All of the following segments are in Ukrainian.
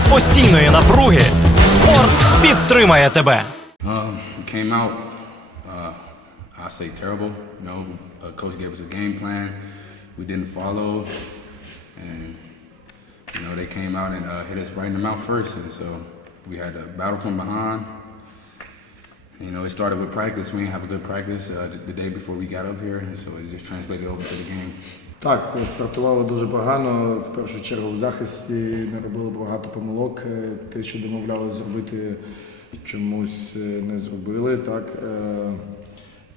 серед постійної напруги спорт підтримає тебе. Um, came out, uh, I say terrible. You know, uh, coach gave us a game plan. We didn't follow, and you know they came out and uh, hit us right in the mouth first, and so we had to battle from behind. You know, it started with practice. We didn't have a good practice uh, the, the day before we got up here, and so it just translated over to the game. Так, стартували дуже погано. В першу чергу в захисті не робили багато помилок. Е, Те, що домовлялися зробити, чомусь е, не зробили. Так. Е,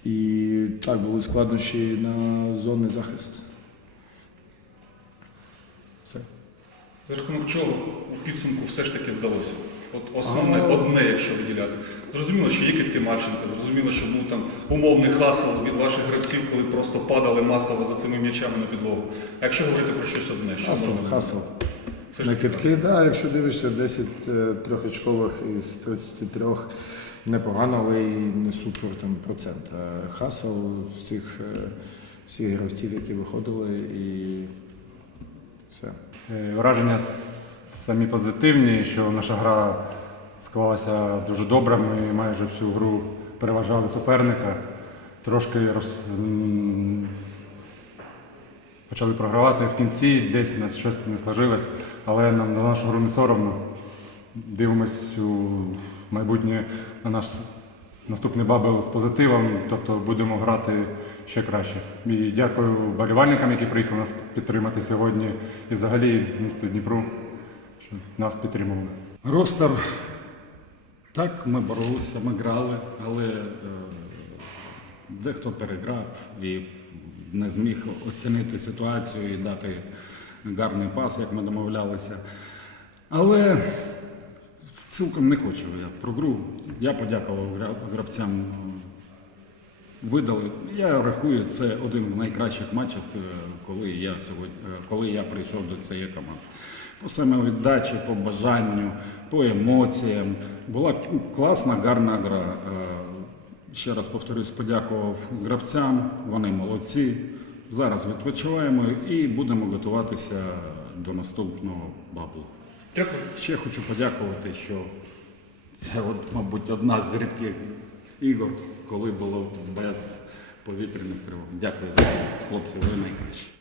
І так, були складнощі на зонний захист. Все. За рахунок чого у підсумку все ж таки вдалося? От основне одне, якщо виділяти. Зрозуміло, що є китки Марченка, зрозуміло, що був там умовний хасл від ваших гравців, коли просто падали масово за цими м'ячами на підлогу. А якщо говорити про щось одне, що Хасл, можна? хасл. Все На китки, да, якщо дивишся, 10 е, трьохочкових із 33 непогано, але і не супер там процент. А Хасл всіх, е, всіх гравців, які виходили, і все. Е, Враження самі позитивні, що наша гра склалася дуже добре. Ми майже всю гру переважали суперника. Трошки роз... почали програвати в кінці, десь нас щось не сложилось, але нам на нашу гру не соромно. Дивимось у майбутнє на наш наступний бабел з позитивом, тобто будемо грати ще краще. І дякую болівальникам, які приїхали нас підтримати сьогодні, і взагалі місту Дніпру, що нас підтримували. Ростер. Так, ми боролися, ми грали, але е, дехто переграв і не зміг оцінити ситуацію і дати гарний пас, як ми домовлялися. Але цілком не хочу я про гру. Я подякував гравцям. Видали. Я рахую, це один з найкращих матчів, е, коли я сьогодні, е, коли я прийшов до цієї команди. По самовіддачі, по бажанню, по емоціям. Була класна, гарна гра. Е, Ще раз повторюсь, подякував гравцям, вони молодці. Зараз відпочиваємо і будемо готуватися до наступного баблу. Дякую. Ще хочу подякувати, що це, от, мабуть, одна з рідких ігор, коли було без повітряних тривог. Дякую за це, хлопці, ви найкращі.